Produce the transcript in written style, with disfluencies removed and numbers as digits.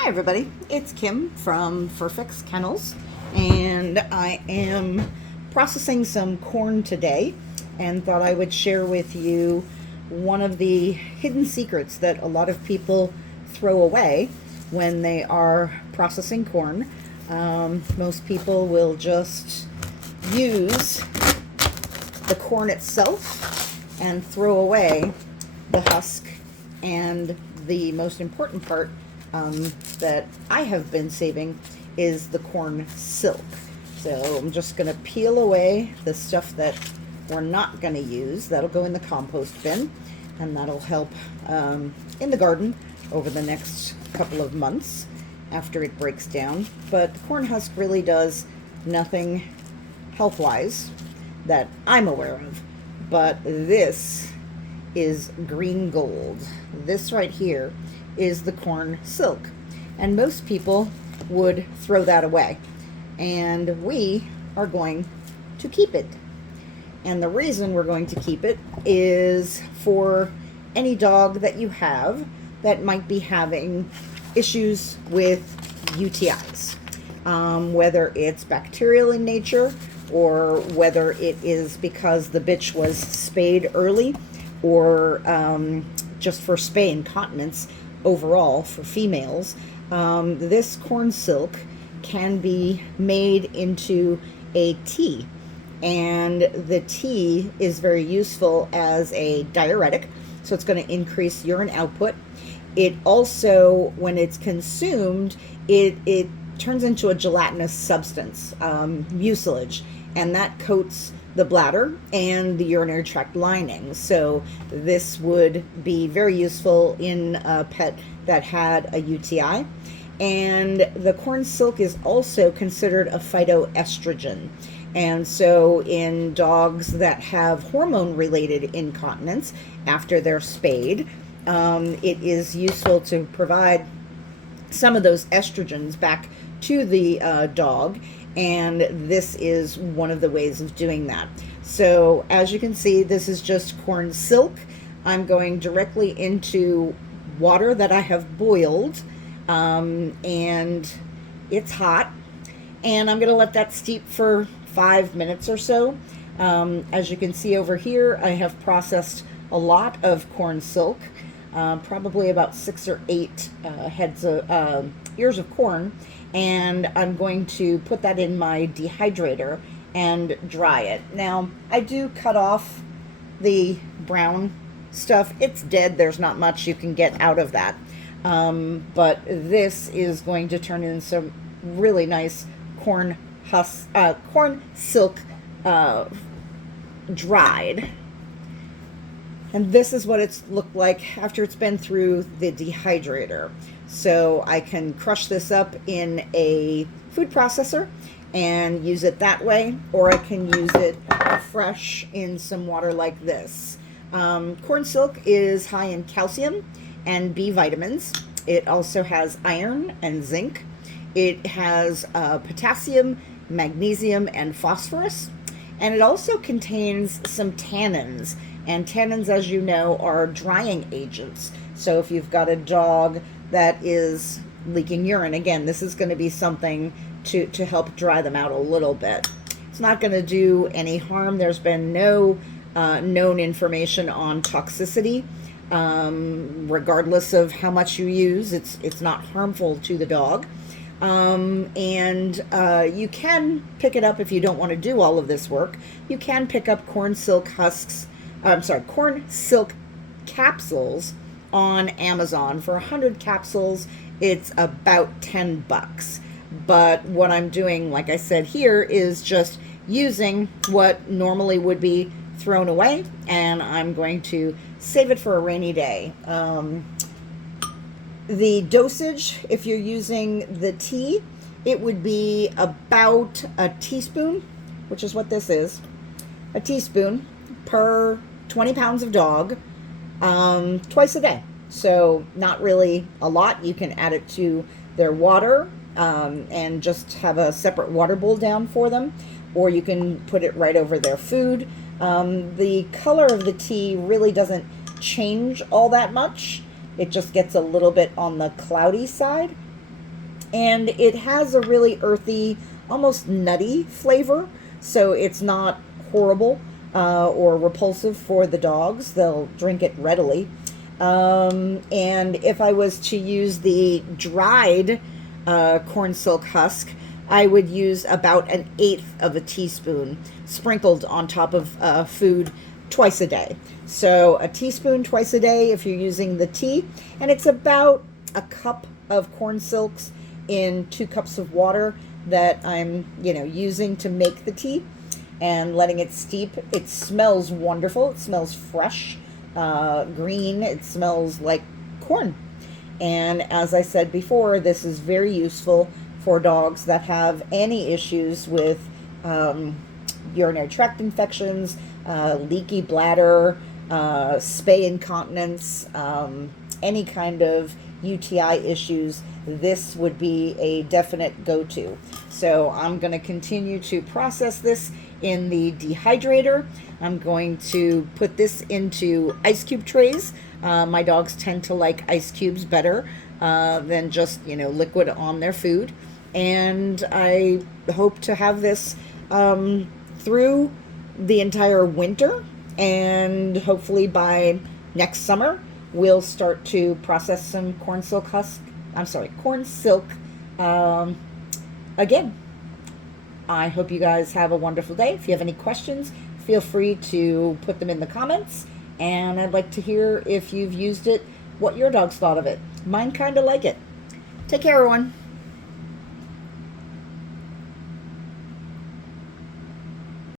Hi everybody, it's Kim from Furfix Kennels, and I am processing some corn today and thought I would share with you one of the hidden secrets that a lot of people throw away when they are processing corn. Most people will just use the corn itself and throw away the husk and the most important part that I have been saving is the corn silk. So I'm just going to peel away the stuff that we're not going to use. That'll go in the compost bin, and that'll help in the garden over the next couple of months after it breaks down. But the corn husk really does nothing health-wise that I'm aware of. But this is green gold. This right here is the corn silk, and most people would throw that away, and we are going to keep it. And the reason we're going to keep it is for any dog that you have that might be having issues with UTIs, whether it's bacterial in nature or whether it is because the bitch was spayed early, or just for spay incontinence overall for females. This corn silk can be made into a tea, and the tea is very useful as a diuretic, so it's going to increase urine output. It also, when it's consumed, it turns into a gelatinous substance, mucilage, and that coats the bladder and the urinary tract lining. So this would be very useful in a pet that had a UTI. And the corn silk is also considered a phytoestrogen. And so in dogs that have hormone-related incontinence after they're spayed, it is useful to provide some of those estrogens back to the dog, and this is one of the ways of doing that. So as you can see, this is just corn silk. I'm going directly into water that I have boiled, and it's hot, and I'm going to let that steep for 5 minutes or so. As you can see over here, I have processed a lot of corn silk, probably about 6 or 8 heads of ears of corn, and I'm going to put that in my dehydrator and dry it. Now, I do cut off the brown stuff. It's dead. There's not much you can get out of that. But this is going to turn in some really nice corn silk dried. And this is what it's looked like after it's been through the dehydrator. So I can crush this up in a food processor and use it that way, or I can use it fresh in some water like this. Corn silk is high in calcium and B vitamins. It also has iron and zinc. It has potassium, magnesium, and phosphorus. And it also contains some tannins. And tannins, as you know, are drying agents. So if you've got a dog that is leaking urine, again, this is going to be something to help dry them out a little bit. It's not going to do any harm. There's been no known information on toxicity. Regardless of how much you use, it's not harmful to the dog. And you can pick it up if you don't want to do all of this work. You can pick up corn silk corn silk capsules on Amazon. For 100 capsules, it's about $10. But what I'm doing, like I said here, is just using what normally would be thrown away, and I'm going to save it for a rainy day. The dosage, if you're using the tea, it would be about a teaspoon, which is what this is, a teaspoon per 20 pounds of dog, twice a day. So not really a lot. You can add it to their water and just have a separate water bowl down for them, or you can put it right over their food. The color of the tea really doesn't change all that much. It just gets a little bit on the cloudy side. And it has a really earthy, almost nutty flavor, so it's not horrible or repulsive for the dogs. They'll drink it readily. And if I was to use the dried corn silk husk, I would use about 1/8 of a teaspoon sprinkled on top of food twice a day. So a teaspoon twice a day if you're using the tea, and it's about a cup of corn silks in 2 cups of water that I'm, using to make the tea and letting it steep. It smells wonderful. It smells fresh, green. It smells like corn. And as I said before, this is very useful for dogs that have any issues with urinary tract infections, leaky bladder, spay incontinence, any kind of UTI issues. This would be a definite go-to. So I'm going to continue to process this in the dehydrator. I'm going to put this into ice cube trays. My dogs tend to like ice cubes better than just, liquid on their food. And I hope to have this through the entire winter, and hopefully by next summer we'll start to process some corn silk again. I hope you guys have a wonderful day. If you have any questions, feel free to put them in the comments, and I'd like to hear if you've used it, what your dogs thought of it. Mine kind of like it. Take care, everyone.